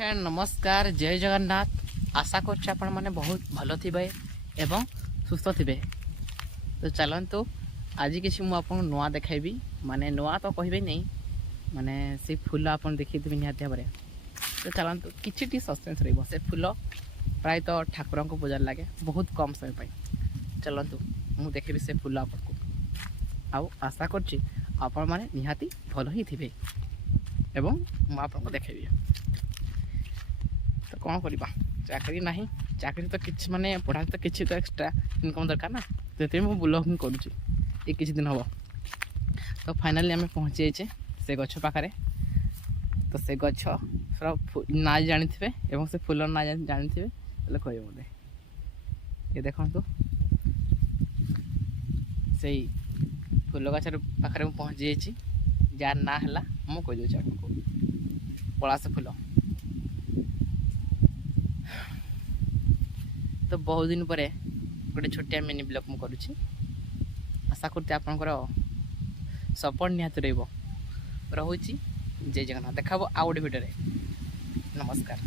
Friend नमस्कार जय जगन्नाथ। आशा कर बहुत भल थे एवं सुस्थ थे। तो चलतु आज किसी मुझे नुआ देखी माने नुआ तो कहे नहीं माने से फूल आप देखी निहती भाव। तो चलतु कि सस्पेन्स से फूल प्राय तो ठाकुर को पूजा लगे बहुत कम समय पर। चलतु मुझे देखी से फूल आपको आशा कर निहाती भल ही थे एवं मुझे देखी। तो कौन करवा चाकरी ना चाकरी तो किसी माने पढ़ा तो किसी तो एक्सट्रा इनकम दरकार ना तो मुझे ब्लॉगिंग करुँची किसी दिन हम। तो फाइनाली आम पहुँची जाइए से गछ पाखे। तो से गछ ना जानी थे एवं से फूल ना जानी थे कह बोले ये देखु से फूल गछर पाखे पहुँची जाइए जार ना है मुझे कहीदे आपको पलाश फूल। तो बहुत दिन पर गोटे छोटिया मिनी ब्लॉग मुझे करुँची। आशा करते आपंकर सपोर्ट निहाती रोची। जय जगन्नाथ। देखा आउ गोटे भिडियो। नमस्कार।